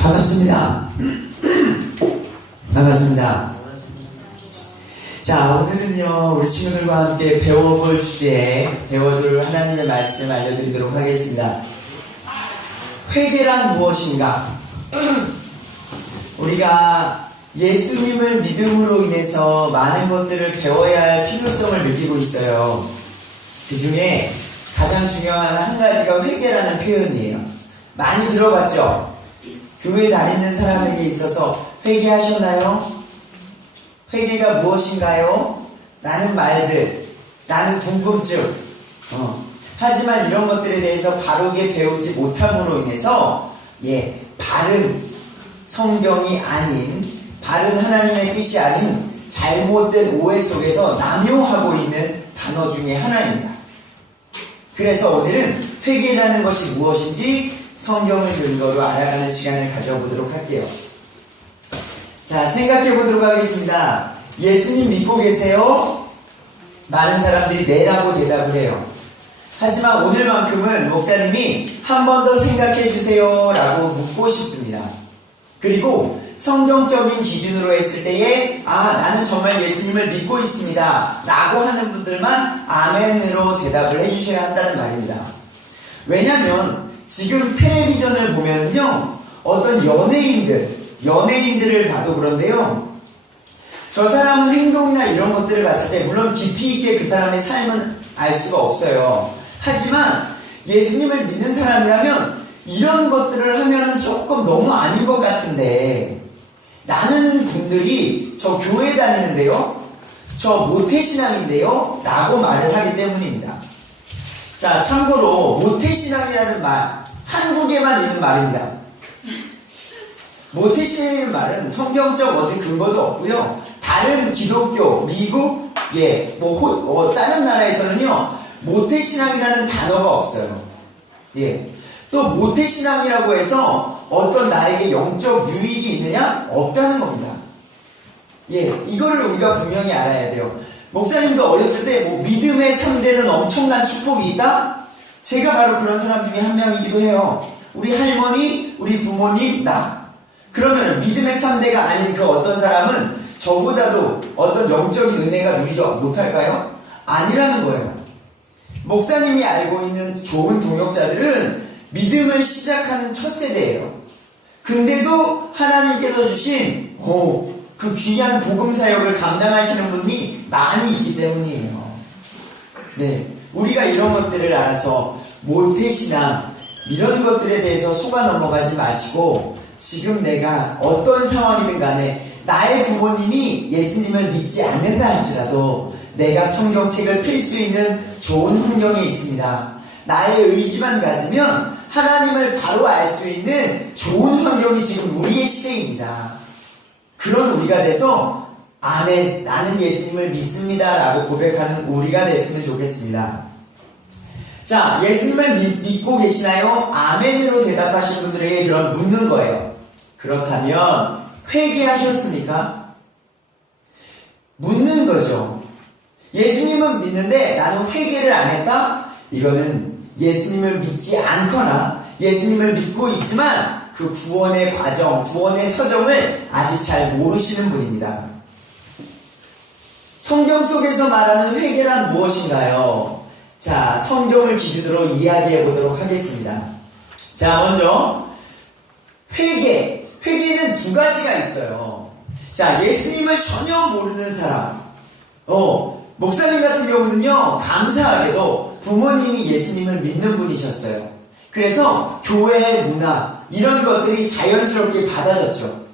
반갑습니다. 반갑습니다. 자, 오늘은요, 우리 친구들과 함께 배워볼 주제, 배워둘 하나님의 말씀 알려드리도록 하겠습니다. 회개란 무엇인가? 우리가 예수님을 믿음으로 인해서 많은 것들을 배워야 할 필요성을 느끼고 있어요. 그 중에 가장 중요한 한 가지가 회개라는 표현이에요. 많이 들어봤죠? 교회 다니는 사람에게 있어서 회개하셨나요? 회개가 무엇인가요? 라는 말들, 라는 궁금증. 하지만 이런 것들에 대해서 바르게 배우지 못함으로 인해서 바른 성경이 아닌, 바른 하나님의 뜻이 아닌 잘못된 오해 속에서 남용하고 있는 단어 중에 하나입니다. 그래서 오늘은 회개라는 것이 무엇인지 성경을 근거로 알아가는 시간을 가져보도록 할게요. 자, 생각해 보도록 하겠습니다. 예수님 믿고 계세요? 많은 사람들이 네라고 대답을 해요. 하지만 오늘만큼은 목사님이 한 번 더 생각해 주세요 라고 묻고 싶습니다. 그리고 성경적인 기준으로 했을 때에 나는 정말 예수님을 믿고 있습니다 라고 하는 분들만 아멘으로 대답을 해주셔야 한다는 말입니다. 왜냐면 지금 텔레비전을 보면요, 어떤 연예인들을 봐도 그런데요, 저 사람은 행동이나 이런 것들을 봤을 때 물론 깊이 있게 그 사람의 삶은 알 수가 없어요. 하지만 예수님을 믿는 사람이라면 이런 것들을 하면 조금 너무 아닌 것 같은데 라는 분들이 저 교회 다니는데요, 저 모태신앙인데요 라고 말을 하기 때문입니다. 자, 참고로 모태신앙이라는 말, 한국에만 있는 말입니다. 모태신앙이라는 말은 성경적 어디 근거도 없고요, 다른 기독교, 미국, 다른 나라에서는요 모태신앙이라는 단어가 없어요. 또 모태신앙이라고 해서 어떤 나에게 영적 유익이 있느냐? 없다는 겁니다. 이거를 우리가 분명히 알아야 돼요. 목사님도 어렸을 때 믿음의 3대는 엄청난 축복이 있다? 제가 바로 그런 사람 중에 한 명이기도 해요. 우리 할머니, 우리 부모님, 나. 그러면 믿음의 3대가 아닌 그 어떤 사람은 저보다도 어떤 영적인 은혜가 누리지 못할까요? 아니라는 거예요. 목사님이 알고 있는 좋은 동역자들은 믿음을 시작하는 첫 세대예요. 근데도 하나님께서 주신 그 귀한 복음 사역을 감당하시는 분이 많이 있기 때문이에요. 우리가 이런 것들을 알아서 모태신앙 이런 것들에 대해서 속아 넘어가지 마시고, 지금 내가 어떤 상황이든 간에 나의 부모님이 예수님을 믿지 않는다 할지라도 내가 성경책을 펼 수 있는 좋은 환경에 있습니다. 나의 의지만 가지면 하나님을 바로 알 수 있는 좋은 환경이 지금 우리의 시대입니다. 그런 우리가 돼서 아멘, 나는 예수님을 믿습니다 라고 고백하는 우리가 됐으면 좋겠습니다. 자, 예수님을 믿고 계시나요? 아멘으로 대답하신 분들에게 그럼 묻는 거예요. 그렇다면 회개하셨습니까? 묻는 거죠. 예수님은 믿는데 나는 회개를 안 했다? 이거는 예수님을 믿지 않거나 예수님을 믿고 있지만 그 구원의 과정, 구원의 서정을 아직 잘 모르시는 분입니다. 성경 속에서 말하는 회개란 무엇인가요? 자, 성경을 기준으로 이야기해 보도록 하겠습니다. 자, 먼저 회개는 두 가지가 있어요. 자, 예수님을 전혀 모르는 사람, 목사님 같은 경우는요, 감사하게도 부모님이 예수님을 믿는 분이셨어요. 그래서 교회의 문화 이런 것들이 자연스럽게 받아졌죠.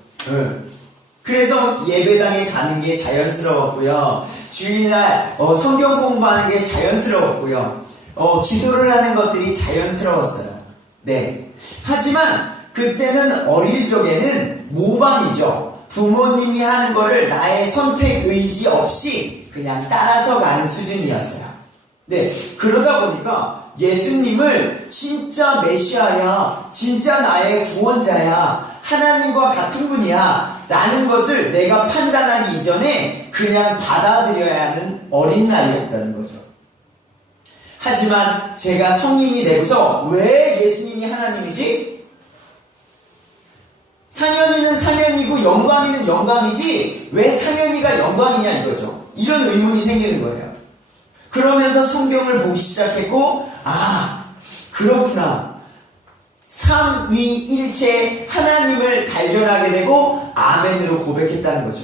그래서 예배당에 가는 게 자연스러웠고요, 주일날 성경 공부하는 게 자연스러웠고요, 기도를 하는 것들이 자연스러웠어요. 하지만 그때는 어릴 적에는 모방이죠. 부모님이 하는 거를 나의 선택 의지 없이 그냥 따라서 가는 수준이었어요. 그러다 보니까 예수님을 진짜 메시아야, 진짜 나의 구원자야, 하나님과 같은 분이야 라는 것을 내가 판단하기 이전에 그냥 받아들여야 하는 어린 나이였다는 거죠. 하지만 제가 성인이 되고서 왜 예수님이 하나님이지? 상현이는 상현이고 영광이는 영광이지 왜 상현이가 영광이냐 이거죠. 이런 의문이 생기는 거예요. 그러면서 성경을 보기 시작했고 그렇구나. 삼위일체 하나님을 발견하게 되고 아멘으로 고백했다는 거죠.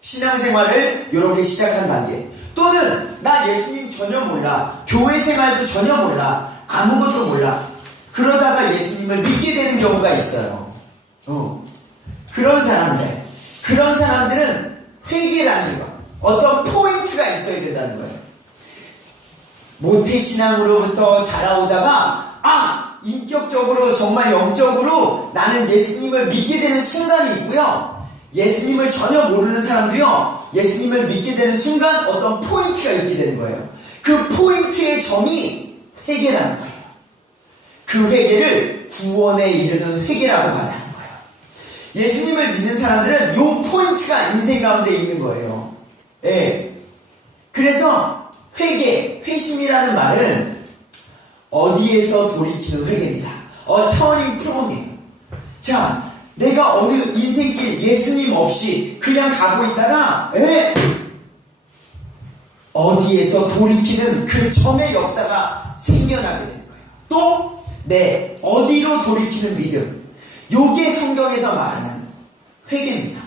신앙생활을 이렇게 시작한 단계. 또는 나 예수님 전혀 몰라. 교회 생활도 전혀 몰라. 아무것도 몰라. 그러다가 예수님을 믿게 되는 경우가 있어요. 그런 사람들은 회개라는 것, 어떤 포인트가 있어야 된다는 거예요. 모태신앙으로부터 자라오다가 인격적으로 정말 영적으로 나는 예수님을 믿게 되는 순간이 있고요. 예수님을 전혀 모르는 사람도요. 예수님을 믿게 되는 순간 어떤 포인트가 있게 되는 거예요. 그 포인트의 점이 회개라는 거예요. 그 회개를 구원에 이르는 회개라고 말하는 거예요. 예수님을 믿는 사람들은 이 포인트가 인생 가운데 있는 거예요. 그래서 회심이라는 말은 어디에서 돌이키는 회개입니다. turning from이에요. 자, 내가 어느 인생길 예수님 없이 그냥 가고 있다가 어디에서 돌이키는 그 점의 역사가 생겨나게 되는 거예요. 또 어디로 돌이키는 믿음. 요게 성경에서 말하는 회개입니다.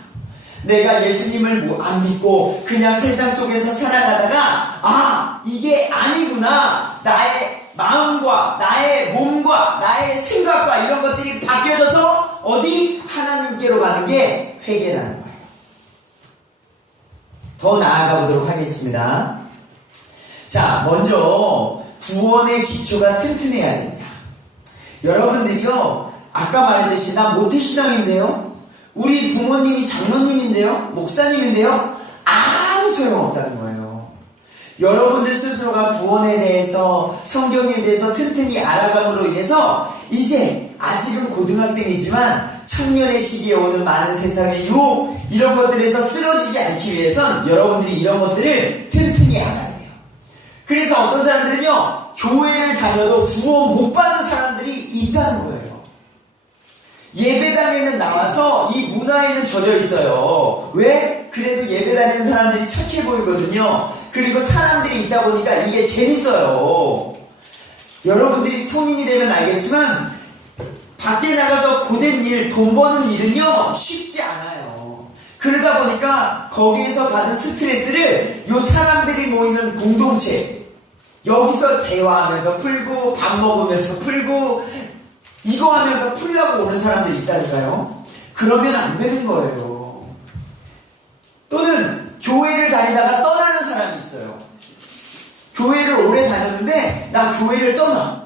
내가 예수님을 안 믿고 그냥 세상 속에서 살아가다가 이게 아니구나. 나의 마음과 나의 몸과 나의 생각과 이런 것들이 바뀌어져서 어디? 하나님께로 가는 게 회개라는 거예요. 더 나아가 보도록 하겠습니다. 자, 먼저 구원의 기초가 튼튼해야 됩니다. 여러분들이요, 아까 말했듯이 나 모태신앙인데요, 우리 부모님이 장로님인데요, 목사님인데요, 아무 소용없다는 거예요. 여러분들 스스로가 구원에 대해서, 성경에 대해서 튼튼히 알아감으로 인해서 이제 아직은 고등학생이지만 청년의 시기에 오는 많은 세상의 유혹, 이런 것들에서 쓰러지지 않기 위해선 여러분들이 이런 것들을 튼튼히 알아야 돼요. 그래서 어떤 사람들은요, 교회를 다녀도 구원 못 받는 사람들이 있다는 거예요. 예배당에는 나와서 이 문화에는 젖어 있어요. 왜? 그래도 예배 다니는 사람들이 착해 보이거든요. 그리고 사람들이 있다 보니까 이게 재밌어요. 여러분들이 성인이 되면 알겠지만 밖에 나가서 고된 일, 돈 버는 일은요 쉽지 않아요. 그러다 보니까 거기에서 받은 스트레스를 요 사람들이 모이는 공동체, 여기서 대화하면서 풀고 밥 먹으면서 풀고 이거 하면서 풀려고 오는 사람들이 있다니까요. 그러면 안 되는 거예요. 또는 교회를 다니다가 떠나는 사람이 있어요. 교회를 오래 다녔는데 나 교회를 떠나.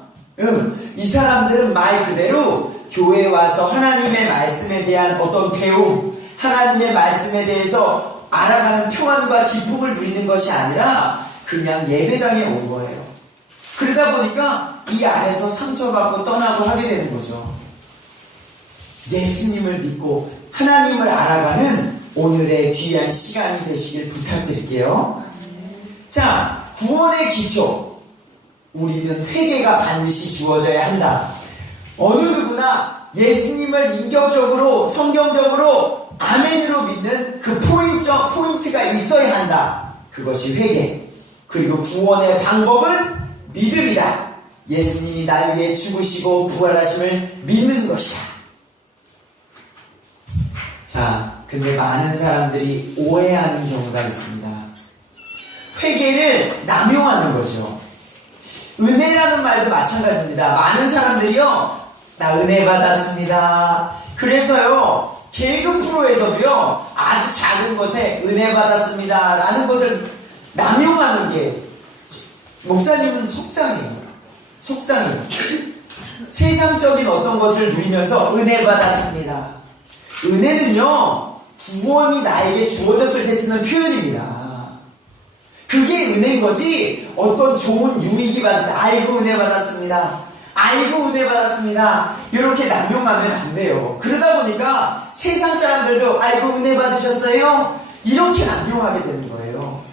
이 사람들은 말 그대로 교회에 와서 하나님의 말씀에 대한 어떤 배움, 하나님의 말씀에 대해서 알아가는 평안과 기쁨을 누리는 것이 아니라 그냥 예배당에 온 거예요. 그러다 보니까 이 안에서 상처받고 떠나고 하게 되는 거죠. 예수님을 믿고 하나님을 알아가는 오늘의 귀한 시간이 되시길 부탁드릴게요. 자, 구원의 기초. 우리는 회개가 반드시 주어져야 한다. 어느 누구나 예수님을 인격적으로, 성경적으로, 아멘으로 믿는 그 포인트가 있어야 한다. 그것이 회개. 그리고 구원의 방법은 믿음이다. 예수님이 날 위해 죽으시고 부활하심을 믿는 것이다. 자, 근데 많은 사람들이 오해하는 경우가 있습니다. 회개를 남용하는 거죠. 은혜라는 말도 마찬가지입니다. 많은 사람들이요, 나 은혜 받았습니다. 그래서요, 개그 프로에서도요, 아주 작은 것에 은혜 받았습니다 라는 것을 남용하는 게, 목사님은 속상해요. 세상적인 어떤 것을 누리면서 은혜 받았습니다. 은혜는요, 구원이 나에게 주어졌을 때 쓰는 표현입니다. 그게 은혜인 거지, 어떤 좋은 유익이 받았어요. 아이고 은혜 받았습니다. 아이고 은혜 받았습니다. 이렇게 남용하면 안 돼요. 그러다 보니까 세상 사람들도 아이고 은혜 받으셨어요? 이렇게 남용하게 되는 거예요.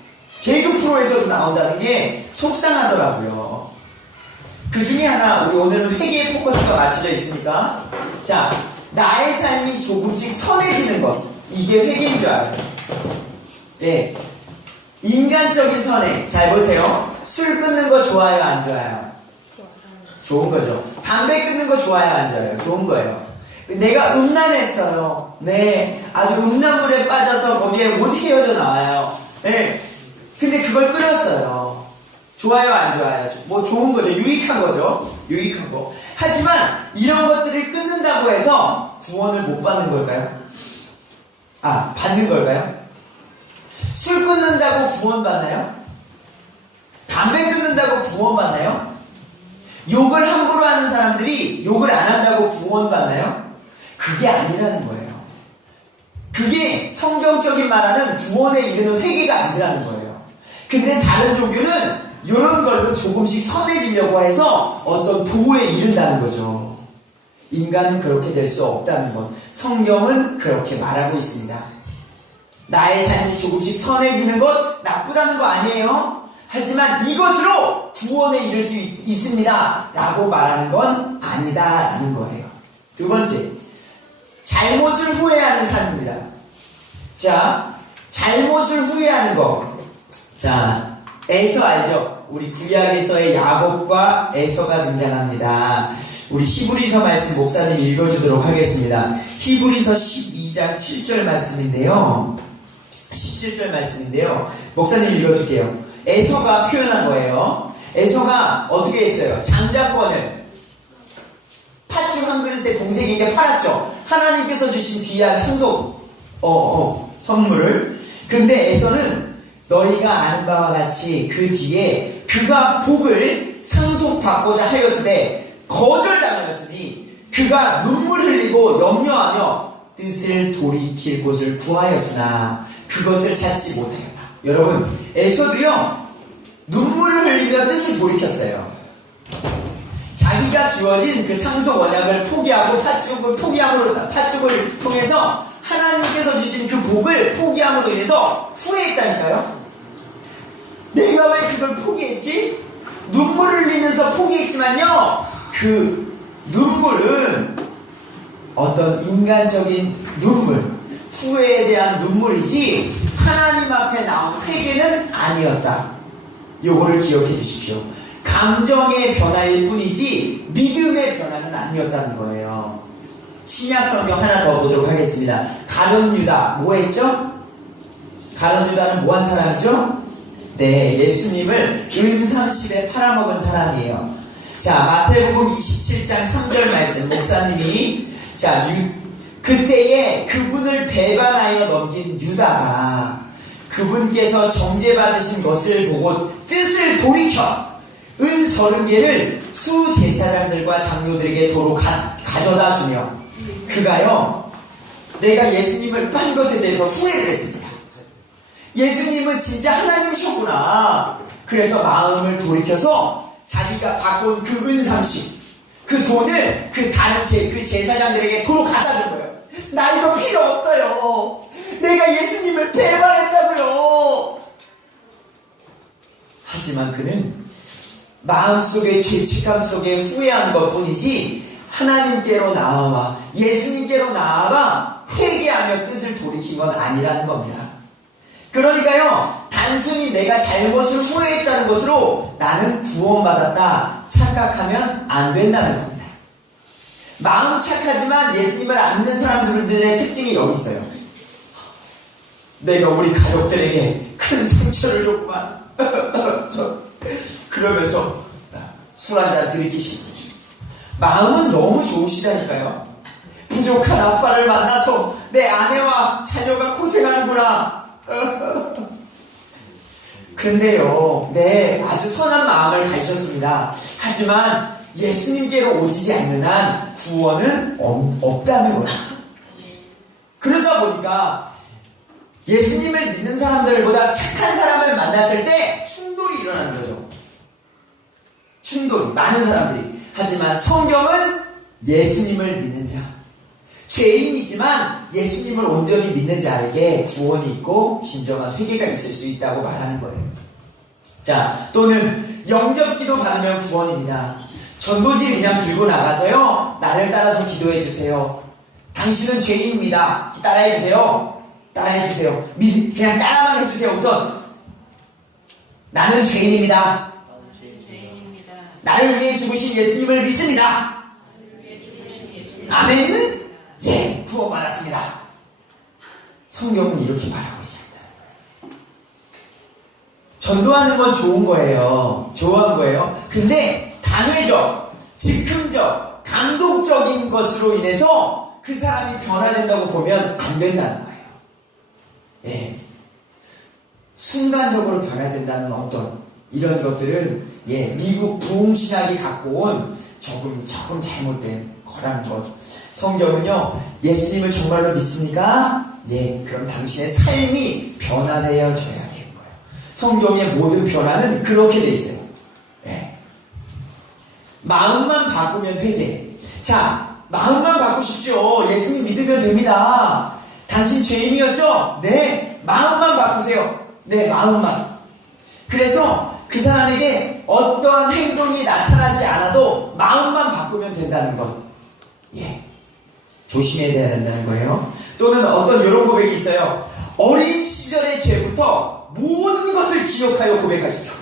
개그 프로에서도 나온다는 게 속상하더라고요. 그 중에 하나, 우리 오늘은 회개에 포커스가 맞춰져 있으니까, 자, 나의 삶이 조금씩 선해지는 것, 이게 회개인 줄 알아요. 예. 인간적인 선해. 잘 보세요. 술 끊는 거 좋아요, 안 좋아요? 좋은 거죠. 담배 끊는 거 좋아요, 안 좋아요? 좋은 거예요. 내가 음란했어요. 네. 아주 음란물에 빠져서 거기에 못 헤어져 나와요. 네. 근데 그걸 끊었어요. 좋아요, 안 좋아요? 뭐 좋은 거죠. 유익한 거죠. 유익한 거. 하지만 이런 것들을 끊는다고 해서 구원을 못 받는 걸까요? 아, 받는 걸까요? 술 끊는다고 구원 받나요? 담배 끊는다고 구원 받나요? 욕을 함부로 하는 사람들이 욕을 안 한다고 구원 받나요? 그게 아니라는 거예요. 그게 성경적인 말하는 구원에 이르는 회개가 아니라는 거예요. 근데 다른 종교는 이런 걸로 조금씩 선해지려고 해서 어떤 도에 이른다는 거죠. 인간은 그렇게 될 수 없다는 것. 성경은 그렇게 말하고 있습니다. 나의 삶이 조금씩 선해지는 것 나쁘다는 거 아니에요. 하지만 이것으로 구원에 이를 수 있습니다 라고 말하는 건 아니다라는 거예요. 두 번째, 잘못을 후회하는 삶입니다. 자, 잘못을 후회하는 거. 자, 에서 알죠? 우리 구약에서의 야곱과 에서가 등장합니다. 우리 히브리서 말씀 목사님 읽어주도록 하겠습니다. 히브리서 12장 7절 말씀인데요. 17절 말씀인데요. 목사님 읽어줄게요. 에서가 표현한 거예요. 에서가 어떻게 했어요? 장자권을 팥죽 한 그릇에 동생에게 팔았죠. 하나님께서 주신 귀한 상속 선물을. 근데 에서는 너희가 아는 바와 같이 그 뒤에 그가 복을 상속받고자 하였으되 거절당하였으니 그가 눈물 흘리고 염려하며 뜻을 돌이킬 곳을 구하였으나 그것을 찾지 못하였다. 여러분, 에서도요 눈물을 흘리며 뜻을 돌이켰어요. 자기가 주어진 그 상속 언약을 포기하고 팥죽을 통해서 하나님께서 주신 그 복을 포기함으로 인해서 후회했다니까요. 내가 왜 그걸 포기했지? 눈물을 흘리면서 포기했지만요, 그 눈물은 어떤 인간적인 눈물, 후회에 대한 눈물이지 하나님 앞에 나온 회개는 아니었다. 요거를 기억해 주십시오. 감정의 변화일 뿐이지 믿음의 변화는 아니었다는 거예요. 신약 성경 하나 더 보도록 하겠습니다. 가룟 유다 뭐 했죠? 가룟 유다는 뭐 한 사람이죠? 네, 예수님을 은상실에 팔아먹은 사람이에요. 자, 마태복음 27장 3절 말씀 목사님이 그때에 그분을 배반하여 넘긴 유다가 그분께서 정죄받으신 것을 보고 뜻을 돌이켜 은 30개를 수제사장들과 장로들에게 도로 가져다 주며 그가요 내가 예수님을 빤 것에 대해서 후회를 했습니다. 예수님은 진짜 하나님이셨구나. 그래서 마음을 돌이켜서 자기가 갖고 온 그 은삼식 그 돈을 그 제사장들에게 도로 갖다 준 거예요. 나 이거 필요 없어요. 내가 예수님을 배반했다고요. 하지만 그는 마음속에 죄책감 속에 후회한 것뿐이지 하나님께로 나아와 예수님께로 나아가 회개하며 뜻을 돌이킨 건 아니라는 겁니다. 그러니까요, 단순히 내가 잘못을 후회했다는 것으로 나는 구원받았다 착각하면 안 된다는 겁니다. 마음 착하지만 예수님을 안 믿는 사람들의 특징이 여기 있어요. 내가 우리 가족들에게 큰 상처를 줬구만. 그러면서 술 한잔 들이키시는 거죠. 마음은 너무 좋으시다니까요. 부족한 아빠를 만나서 내 아내와 자녀가 고생하는구나. 근데요, 네, 아주 선한 마음을 가지셨습니다. 하지만 예수님께로 오지지 않는 한 구원은 없다는 거예요. 그러다 보니까 예수님을 믿는 사람들보다 착한 사람을 만났을 때 충돌이 일어나는 거죠. 충돌이, 많은 사람들이. 하지만 성경은 예수님을 믿는 자, 죄인이지만 예수님을 온전히 믿는 자에게 구원이 있고 진정한 회개가 있을 수 있다고 말하는 거예요. 자, 또는 영접기도 받으면 구원입니다. 전도지 그냥 들고 나가서요, 나를 따라서 기도해 주세요. 당신은 죄인입니다. 따라해주세요. 따라해주세요. 그냥 따라만 해주세요. 우선 나는 죄인입니다. 나를 위해 죽으신 예수님을 믿습니다. 아멘. 예, 구원받았습니다. 성경은 이렇게 말하고 있잖아요. 전도하는 건 좋은 거예요. 좋은 거예요. 근데 단회적, 즉흥적, 감동적인 것으로 인해서 그 사람이 변화된다고 보면 안 된다는 거예요. 예. 순간적으로 변화된다는 어떤 이런 것들은 미국 부흥신학이 갖고 온 조금 잘못된 거라는 것. 성경은요, 예수님을 정말로 믿습니까? 그럼 당신의 삶이 변화되어져야 되는 거예요. 성경의 모든 변화는 그렇게 돼 있어요. 마음만 바꾸면 회개. 자, 마음만 바꾸십시오. 예수님 믿으면 됩니다. 당신 죄인이었죠? 네, 마음만 바꾸세요. 네, 마음만. 그래서 그 사람에게 어떠한 행동이 나타나지 않아도 마음만 바꾸면 된다는 것. 조심해야 된다는 거예요. 또는 어떤 이런 고백이 있어요. 어린 시절의 죄부터 모든 것을 기억하여 고백하십시오.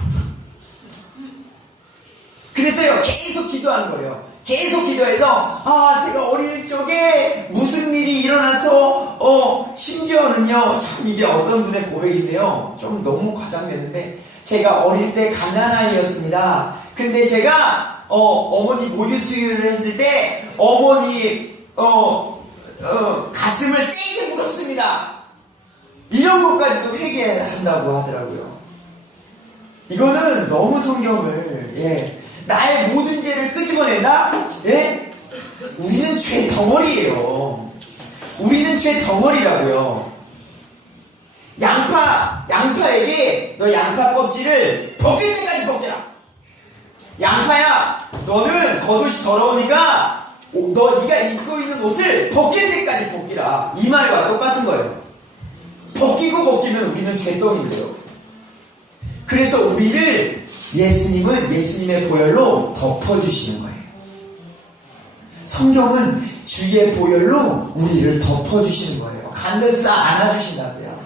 그래서요, 계속 기도하는 거예요. 계속 기도해서, 제가 어릴 적에 무슨 일이 일어나서, 심지어는요, 참 이게 어떤 분의 고백인데요. 좀 너무 과장됐는데, 제가 어릴 때 갓난아이였습니다. 근데 제가, 어머니 모유 수유를 했을 때, 어머니, 가슴을 세게 물었습니다. 이런 것까지도 회개한다고 하더라고요. 이거는 너무 성경을, 나의 모든 죄를 끄집어낸다? 우리는 죄 덩어리예요. 우리는 죄 덩어리라고요. 양파에게 너 양파 껍질을 벗길 때까지 벗겨라. 양파야, 너는 겉옷이 더러우니까 네가 입고 있는 옷을 벗길 때까지 벗기라. 이 말과 똑같은 거예요. 벗기고 벗기면 우리는 죄덩이래요. 그래서 우리를 예수님은 예수님의 보혈로 덮어주시는 거예요. 성경은 주의 보혈로 우리를 덮어주시는 거예요. 감싸 안아주신다고요.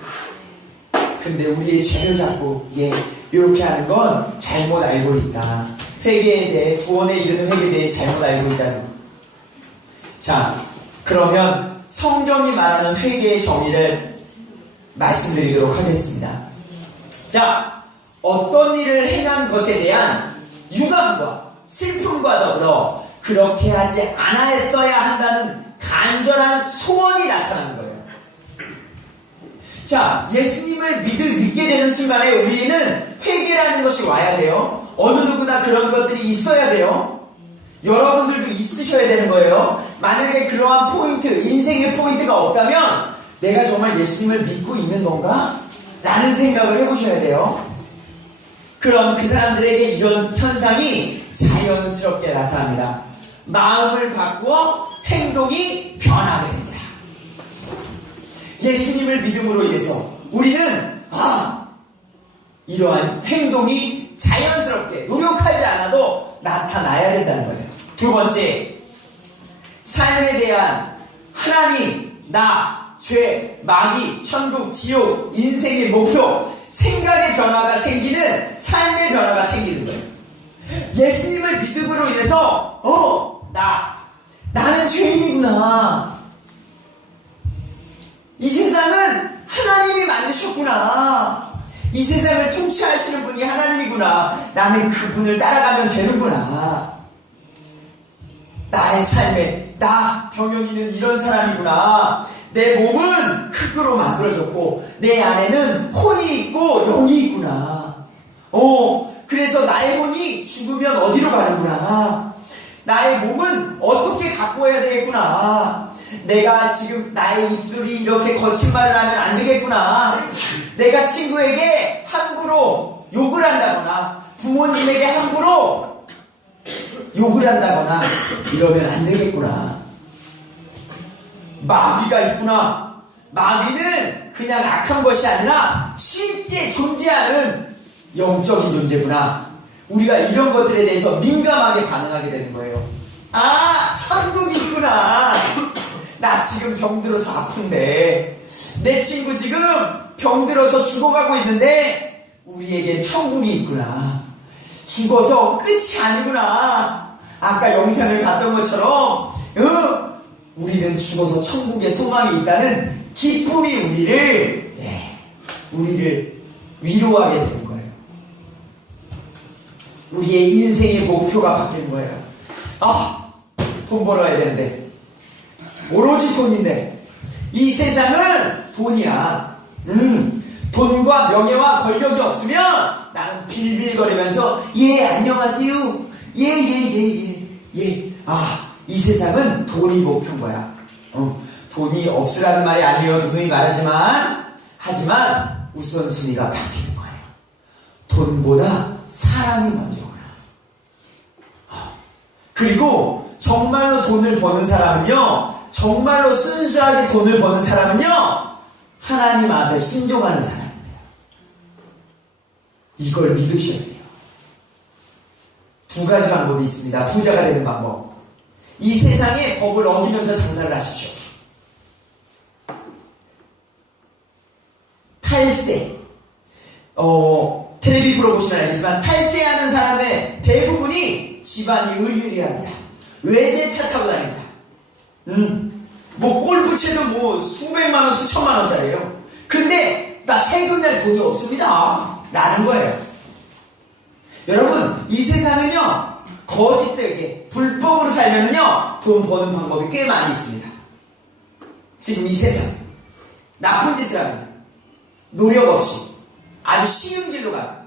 근데 우리의 죄를 잡고 이렇게 하는 건 잘못 알고 있다. 회개에 대해, 구원에 이르는 회개에 대해 잘못 알고 있다는 거. 자, 그러면 성경이 말하는 회개의 정의를 말씀드리도록 하겠습니다. 자, 어떤 일을 행한 것에 대한 유감과 슬픔과 더불어 그렇게 하지 않았어야 한다는 간절한 소원이 나타나는 거예요. 자, 예수님을 믿게 되는 순간에 우리는 회개라는 것이 와야 돼요. 어느 누구나 그런 것들이 있어야 돼요. 여러분들도 있으셔야 되는 거예요. 만약에 그러한 포인트, 인생의 포인트가 없다면 내가 정말 예수님을 믿고 있는 건가? 라는 생각을 해보셔야 돼요. 그럼 그 사람들에게 이런 현상이 자연스럽게 나타납니다. 마음을 바꾸어 행동이 변하게 됩니다. 예수님을 믿음으로 인해서 우리는 이러한 행동이 자연스럽게 노력하지 않아도 나타나야 된다는 거예요. 두 번째, 삶에 대한 하나님, 나, 죄, 마귀, 천국, 지옥, 인생의 목표, 생각의 변화가 생기는 삶의 변화가 생기는 거예요. 예수님을 믿음으로 인해서 나는 죄인이구나. 이 세상은 하나님이 만드셨구나. 이 세상을 통치하시는 분이 하나님이구나. 나는 그분을 따라가면 되는구나. 나의 삶에 병현이는 이런 사람이구나. 내 몸은 흙으로 만들어졌고 내 안에는 혼이 있고 영이 있구나. 그래서 나의 혼이 죽으면 어디로 가는구나. 나의 몸은 어떻게 가꿔야 되겠구나. 내가 지금 나의 입술이 이렇게 거친 말을 하면 안 되겠구나. 내가 친구에게 함부로 욕을 한다거나 부모님에게 함부로 욕을 한다거나 이러면 안 되겠구나. 마귀가 있구나. 마귀는 그냥 악한 것이 아니라 실제 존재하는 영적인 존재구나. 우리가 이런 것들에 대해서 민감하게 반응하게 되는 거예요. 천국이 있구나. 나 지금 병들어서 아픈데, 내 친구 지금 병들어서 죽어가고 있는데 우리에겐 천국이 있구나. 죽어서 끝이 아니구나. 아까 영상을 봤던 것처럼 우리는 죽어서 천국에 소망이 있다는 기쁨이 우리를 위로하게 되는 거예요. 우리의 인생의 목표가 바뀌는 거예요. 돈 벌어야 되는데, 오로지 돈인데, 이 세상은 돈이야. 돈과 명예와 권력이 없으면 나는 빌빌거리면서 안녕하세요. 이 세상은 돈이 목표인 거야. 돈이 없으라는 말이 아니에요. 누누이 말하지만, 하지만 우선순위가 바뀌는 거예요. 돈보다 사람이 먼저구나. 그리고 정말로 돈을 버는 사람은요, 정말로 순수하게 돈을 버는 사람은요, 하나님 앞에 순종하는 사람입니다. 이걸 믿으셔야 돼요. 두 가지 방법이 있습니다. 부자가 되는 방법. 이 세상의 법을 어기면서 장사를 하십시오. 탈세. 텔레비 프로 보시면 알겠지만 탈세하는 사람의 대부분이 집안이 을유리합니다. 외제차 타고 다닙니다. 골프채도 수백만원, 수천만원짜리예요. 근데 나 세금 낼 돈이 없습니다. 라는 거예요. 여러분, 이 세상은요, 거짓되게, 불법으로 살면은요, 돈 버는 방법이 꽤 많이 있습니다. 지금 이 세상, 나쁜 짓을 합니다. 노력 없이. 아주 쉬운 길로 가요.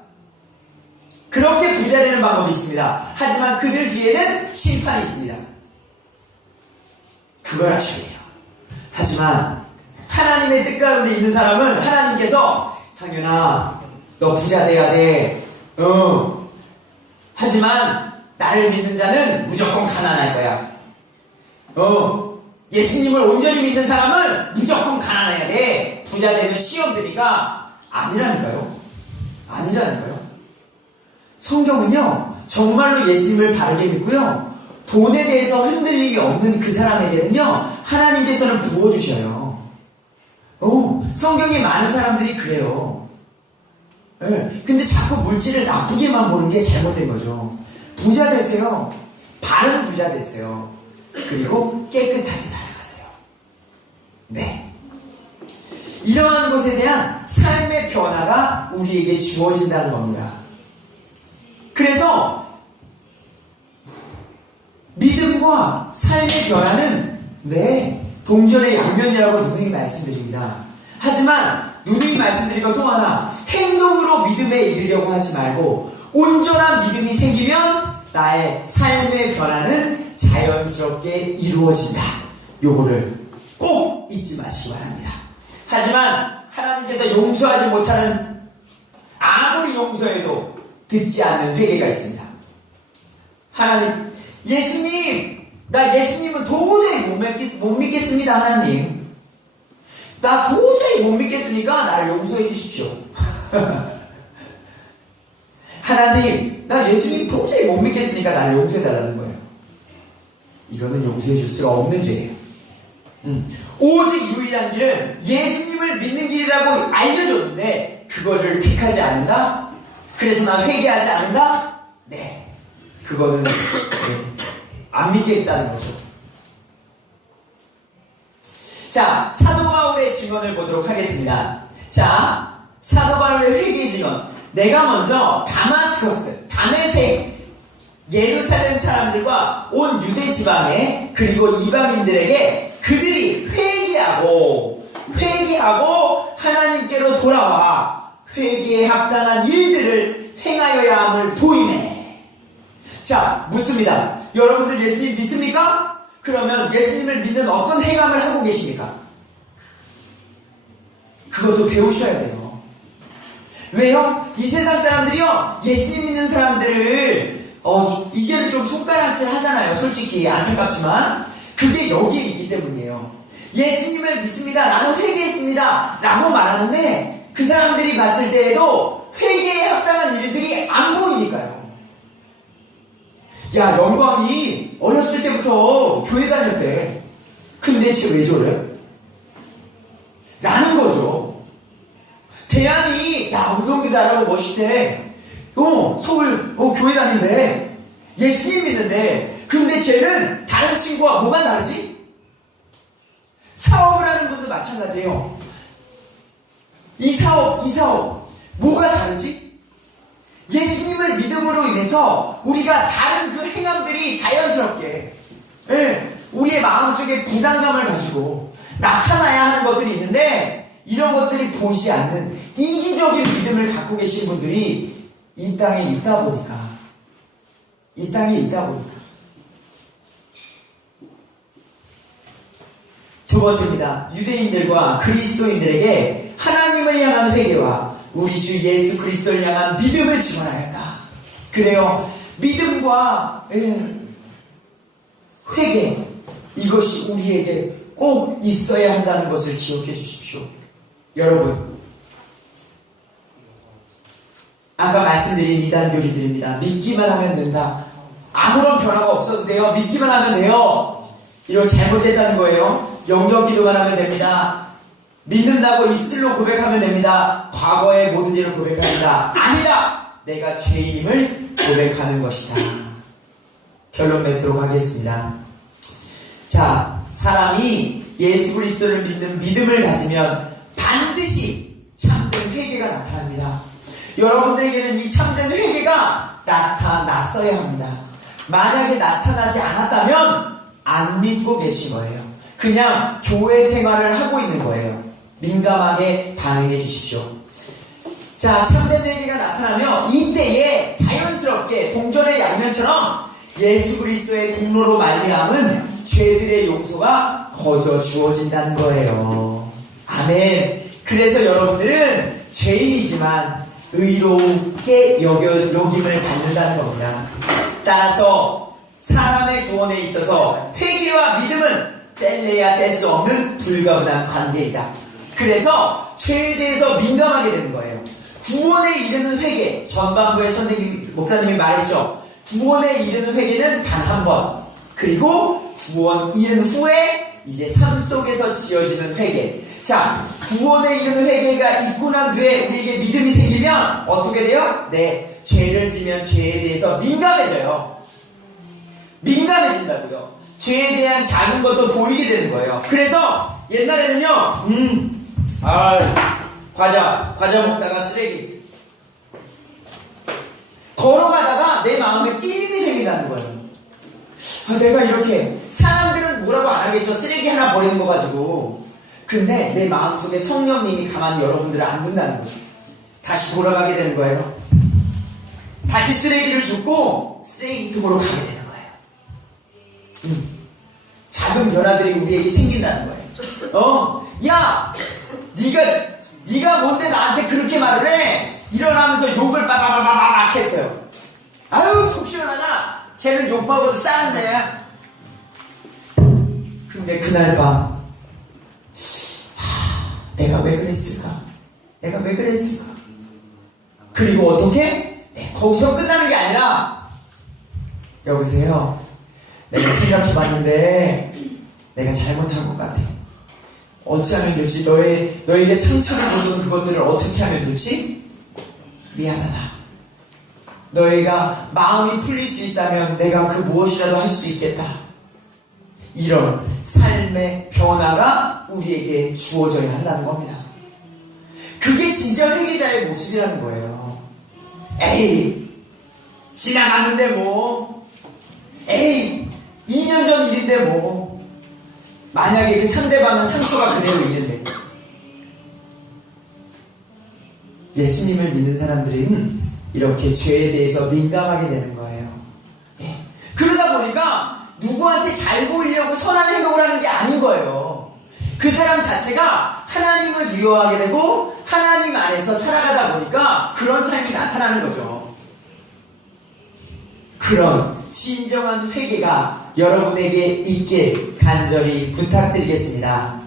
그렇게 부자 되는 방법이 있습니다. 하지만 그들 뒤에는 심판이 있습니다. 그걸 아셔야 돼요. 하지만 하나님의 뜻 가운데 있는 사람은 하나님께서 상현아, 너 부자 돼야 돼. 하지만 나를 믿는 자는 무조건 가난할 거야. 예수님을 온전히 믿는 사람은 무조건 가난해야 돼. 부자 되면 시험 드니까 아니라니까요. 성경은요, 정말로 예수님을 바르게 믿고요, 돈에 대해서 흔들림이 없는 그 사람에게는요, 하나님께서는 부어주셔요. 성경에 많은 사람들이 그래요. 근데 자꾸 물질을 나쁘게만 보는 게 잘못된 거죠. 부자 되세요. 바른 부자 되세요. 그리고 깨끗하게 살아가세요. 네. 이러한 것에 대한 삶의 변화가 우리에게 주어진다는 겁니다. 그래서 믿음과 삶의 변화는 동전의 양면이라고 누누이 말씀드립니다. 하지만 누누이 말씀드린 또 하나, 행동으로 믿음에 이르려고 하지 말고 온전한 믿음이 생기면 나의 삶의 변화는 자연스럽게 이루어진다. 요거를 꼭 잊지 마시기 바랍니다. 하지만 하나님께서 용서하지 못하는, 아무리 용서해도 듣지 않는 회개가 있습니다. 하나님, 예수님, 나 예수님은 도저히 못 믿겠습니다. 하나님, 나 도저히 못 믿겠으니까 나를 용서해 주십시오. 하나님, 나 예수님 도저히 못 믿겠으니까 나를 용서해 달라는 거예요. 이거는 용서해 줄 수가 없는 죄예요. 오직 유일한 길은 예수님을 믿는 길이라고 알려줬는데 그거를 택하지 않는다? 그래서 나 회개하지 않는다? 네, 그거는 안 믿겠다는 거죠. 자, 사도 바울의 증언을 보도록 하겠습니다. 자, 사도 바울의 회개 증언. 내가 먼저 다마스커스, 다메섹, 예루살렘 사람들과 온 유대 지방에, 그리고 이방인들에게 그들이 회개하고 하나님께로 돌아와 회개에 합당한 일들을 행하여야 함을 보이네. 자, 묻습니다. 여러분들 예수님 믿습니까? 그러면 예수님을 믿는 어떤 행함을 하고 계십니까? 그것도 배우셔야 돼요. 왜요? 이 세상 사람들이요, 예수님 믿는 사람들을 이제는 좀 손가락질 하잖아요. 솔직히 안타깝지만 그게 여기에 있기 때문이에요. 예수님을 믿습니다, 나는 회개했습니다 라고 말하는데 그 사람들이 봤을 때에도 회개에 합당한 일들이 안 보이니까요. 야, 영광이 어렸을 때부터 교회 다녔대. 근데 쟤 왜 저래? 라는 거죠. 대안이 야 운동도 잘하고 멋있대. 서울 교회 다닌대. 예수님 믿는데. 근데 쟤는 다른 친구와 뭐가 다르지? 사업을 하는 분도 마찬가지예요. 이 사업 뭐가 다르지? 예수님을 믿음으로 인해서 우리가 다른 그 행함들이 자연스럽게 우리의 마음 쪽에 부담감을 가지고 나타나야 하는 것들이 있는데 이런 것들이 보이지 않는 이기적인 믿음을 갖고 계신 분들이 이 땅에 있다 보니까 두 번째입니다. 유대인들과 그리스도인들에게 하나님을 향한 회개와 우리 주 예수 그리스도를 향한 믿음을 증언하였다. 그래요. 믿음과 회개 이것이 우리에게 꼭 있어야 한다는 것을 기억해 주십시오. 여러분 아까 말씀드린 이단 교리들입니다. 믿기만 하면 된다. 아무런 변화가 없어도 돼요. 믿기만 하면 돼요. 이런 잘못됐다는 거예요. 영적 기도만 하면 됩니다. 믿는다고 입술로 고백하면 됩니다. 과거의 모든 죄를 고백합니다. 아니다. 내가 죄인임을 고백하는 것이다. 결론 맺도록 하겠습니다. 자, 사람이 예수 그리스도를 믿는 믿음을 가지면 반드시 참된 회개가 나타납니다. 여러분들에게는 이 참된 회개가 나타났어야 합니다. 만약에 나타나지 않았다면 안 믿고 계신 거예요. 그냥 교회 생활을 하고 있는 거예요. 민감하게 반응해 주십시오. 자, 참된 회개가 나타나며 이때에 자연스럽게 동전의 양면처럼 예수 그리스도의 공로로 말미암은 죄들의 용서가 거저 주어진다는 거예요. 아멘. 그래서 여러분들은 죄인이지만 의롭게 여김을 받는다는 겁니다. 따라서 사람의 구원에 있어서 회개와 믿음은 뗄래야 뗄 수 없는 불가분한 관계이다. 그래서 죄에 대해서 민감하게 되는 거예요. 구원에 이르는 회개, 전반부의 목사님이 말했죠. 구원에 이르는 회개는 단 한 번, 그리고 구원 이른 후에 이제 삶 속에서 지어지는 회개. 자, 구원에 이르는 회개가 있고 난 뒤에 우리에게 믿음이 생기면 어떻게 돼요? 네, 죄를 지면 죄에 대해서 민감해져요. 민감해진다고요. 죄에 대한 작은 것도 보이게 되는 거예요. 그래서 옛날에는요, 과자 먹다가 쓰레기. 걸어가다가 내 마음에 찔림이 생긴다는 거예요. 내가 이렇게, 사람들은 뭐라고 안 하겠죠. 쓰레기 하나 버리는 거 가지고. 근데 내 마음속에 성령님이 가만히 여러분들을 안 둔다는 거죠. 다시 돌아가게 되는 거예요. 다시 쓰레기를 줍고 쓰레기통으로 가게 되는 거예요. 작은 변화들이 우리에게 생긴다는 거예요. 야, 네가 뭔데 나한테 그렇게 말을 해? 일어나면서 욕을 빠바바바박 했어요. 아유, 속 시원하다. 쟤는 욕 먹어도 싸는 애야. 근데 그날 밤 내가 왜 그랬을까? 그리고 어떻게? 거기서 끝나는 게 아니라, 여보세요, 내가 생각해봤는데 내가 잘못한 것 같아. 어찌하면 좋지? 너에게 상처를 줬던 그것들을 어떻게 하면 좋지? 미안하다. 너희가 마음이 풀릴 수 있다면 내가 그 무엇이라도 할 수 있겠다. 이런 삶의 변화가 우리에게 주어져야 한다는 겁니다. 그게 진짜 회개자의 모습이라는 거예요. 에이, 지나갔는데 뭐. 에이, 2년 전 일인데 뭐. 만약에 그 상대방은 상처가 그대로 있는데. 예수님을 믿는 사람들은 이렇게 죄에 대해서 민감하게 되는 거예요. 예. 그러다 보니까 누구한테 잘 보이려고 선한 행동을 하는 게 아닌 거예요. 그 사람 자체가 하나님을 두려워하게 되고 하나님 안에서 살아가다 보니까 그런 삶이 나타나는 거죠. 그런 진정한 회개가 여러분에게 있게 간절히 부탁드리겠습니다.